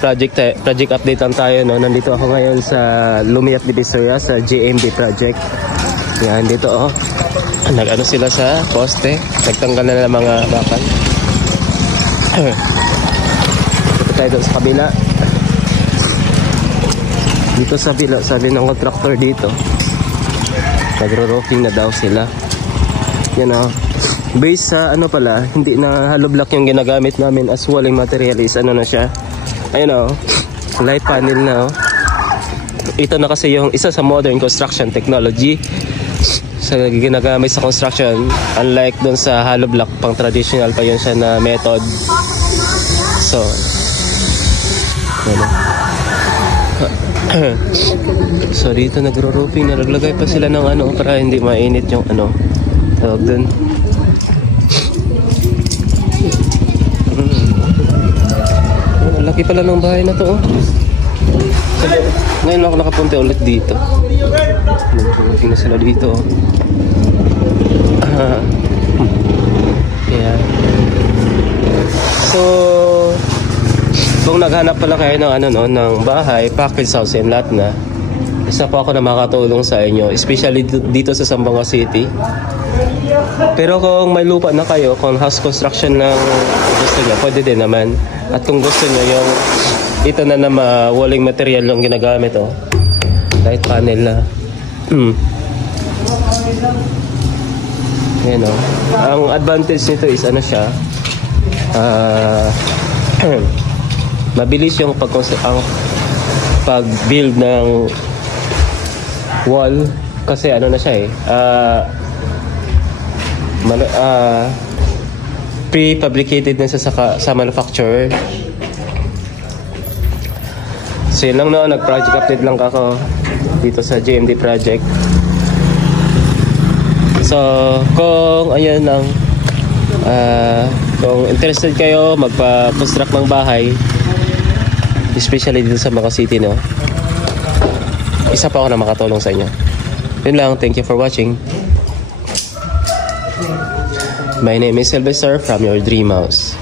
project update lang tayo, no? Nandito ako ngayon sa Lumiat Divisoria sa GMB project. Yan, dito oh. Nag-ano sila sa poste. Nagtanggal na ng mga bakal. Dito tayo doon sa kabila. Dito sa kabila, sabi ng contractor dito, nagro-roofing na daw sila. Yan oh. Base sa ano pala, hindi na hollow block yung ginagamit namin as walling material is ano na siya. Ayun oh, light panel na oh. Ito na kasi yung isa sa modern construction technology sa ginagamit sa construction, unlike dun sa hollow block, pang traditional pa yun siya na method. So so dito nagro-roofing, naglagay pa sila ng ano para hindi mainit yung ano tawag dun. Laki pala ng bahay na to oh. Ngayon ako nakapunta ulit dito. Nagpupunting na sila dito oh. Yeah. So kung naghanap pala kayo ng ano no, ng bahay, package house and lot na, isa pa ako na makatulong sa inyo, especially dito sa Zamboanga City. Pero kung may lupa na kayo, kung house construction lang gusto nyo, pwede din naman. At kung gusto nyo yung ito na walling material yung ginagamit oh, light panel na yan oh. Ang advantage nito is ano siya, mabilis yung pag-build ng wall kasi ano na siya pre-fabricated na sa manufacturer. So yun lang no, nag-project update lang ako dito sa GMD project. So kung ayun lang, kung interested kayo magpa-construct ng bahay, especially dito sa Zamboanga City no, isa pa ako na makatulong sa inyo. Yun lang, thank you for watching. My name is Sylvester from your Dream House.